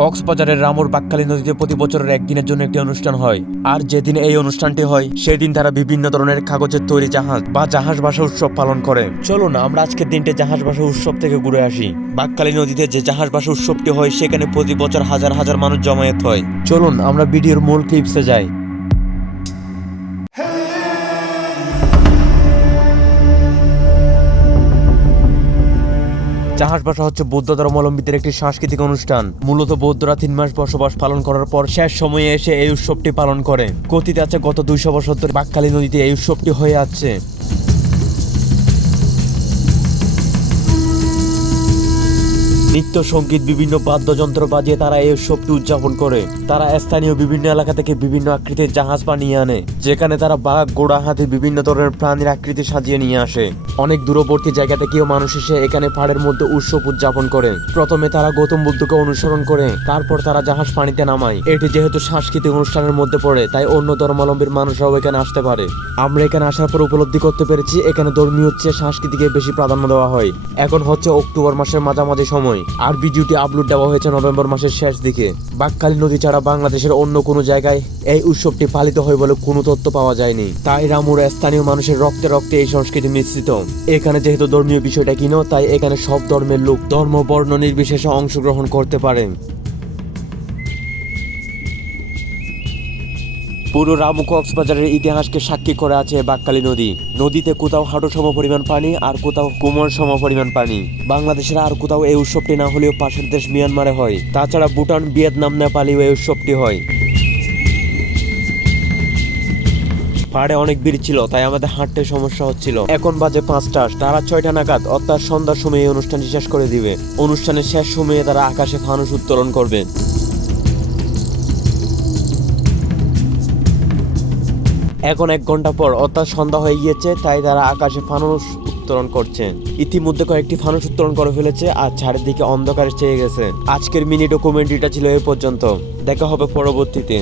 কক্সবাজারের রামুর বাকখালী নদীতে প্রতি বছরের একদিনের জন্য একটি অনুষ্ঠান হয়। আর যেদিন এই অনুষ্ঠানটি হয় সেদিন তারা বিভিন্ন ধরনের কাগজের তৈরি জাহাজ বা জাহাজ ভাষা উৎসব পালন করে। চলুন আমরা আজকের দিনটি জাহাজ ভাষা উৎসব থেকে ঘুরে আসি। বাকখালী নদীতে যে জাহাজ ভাষা উৎসবটি হয় সেখানে প্রতি বছর হাজার হাজার মানুষ জমায়েত হয়। চলুন আমরা ভিডিওর মূল ক্লিপসে যাই। জাহাজ ভাষা হচ্ছে বৌদ্ধ ধর্মাবলম্বীদের একটি সাংস্কৃতিক অনুষ্ঠান। মূলত বৌদ্ধরা 3 মাস বসবাস পালন করার পর শেষ সময়ে এসে এই উৎসবটি পালন করে। কথিত আছে গত 200 বছর ধরে বাকখালী নদীতে এই উৎসবটি হয়ে আসছে। নৃত্য সঙ্গীত বিভিন্ন বাদ্যযন্ত্র বাজিয়ে তারা এই উৎসবটি উদযাপন করে। তারা স্থানীয় বিভিন্ন এলাকা থেকে বিভিন্ন আকৃতির জাহাজ বানিয়ে আনে, যেখানে তারা বাঘ, ঘোড়া, হাতি বিভিন্ন ধরনের প্রাণীর আকৃতি সাজিয়ে নিয়ে আসে। অনেক দূরবর্তী জায়গা থেকেও মানুষ এসে এখানে পাহাড়ের মধ্যে উৎসব উদযাপন করে। প্রথমে তারা গৌতম বুদ্ধকে অনুসরণ করে, তারপর তারা জাহাজ পানিতে নামায়। এটি যেহেতু সাংস্কৃতিক অনুষ্ঠানের মধ্যে পড়ে, তাই অন্য ধর্মাবলম্বীর মানুষরাও এখানে আসতে পারে। আমরা এখানে আসার পর উপলব্ধি করতে পেরেছি এখানে ধর্মীয় হচ্ছে সংস্কৃতিকে বেশি প্রাধান্য দেওয়া হয়। এখন হচ্ছে অক্টোবর মাসের মাঝামাঝি সময়, আর ভিডিওটি আপলোড দেওয়া হয়েছে নভেম্বর মাসের শেষ দিকে। বাকখালী নদী ছাড়া বাংলাদেশের অন্য কোনো জায়গায় এই উৎসবটি পালিত হয় বলে কোনো তথ্য পাওয়া যায়নি। তাই রামুর স্থানীয় মানুষের রক্তে রক্তে এই সংস্কৃতি মিশ্রিত। এখানে যেহেতু ধর্মীয় বিষয়টা কিনো, তাই এখানে সব ধর্মের লোক ধর্ম বর্ণ নির্বিশেষে অংশগ্রহণ করতে পারে। পুরো রামু কক্সবাজারের ইতিহাসকে সাক্ষী করে আছে বাকখালী নদী। নদীতে কোথাও হাঁটু সম পরিমাণ পানি, আর কোথাও কোমর সম পরিমাণ পানি। বাংলাদেশের আর কোথাও এই উৎসবটি না হলেও পাশের দেশ মিয়ানমারে হয়। তাছাড়া ভুটান, ভিয়েতনাম, নেপালেও এই উৎসবটি হয়। পাহাড়ে অনেক ভিড় ছিল, তাই আমাদের হাঁটতে সমস্যা হচ্ছিল। এখন বাজে 5টা, তারা 6টা নাগাদ অর্থাৎ সন্ধ্যার সময় এই অনুষ্ঠানটি শেষ করে দিবে। অনুষ্ঠানের শেষ সময়ে তারা আকাশে ফানুস উত্তোলন করবে। এখন 1 ঘন্টা পর অর্থাৎ সন্ধ্যা হয়ে গিয়েছে, তাই তারা আকাশে ফানুস উত্তোলন করছে। ইতিমধ্যে কয়েকটি ফানুস উত্তোলন করে ফেলেছে আর চারিদিকে অন্ধকারে ছেয়ে গেছে। আজকের মিনি ডকুমেন্টারিটা ছিল এই পর্যন্ত। দেখা হবে পরবর্তীতে।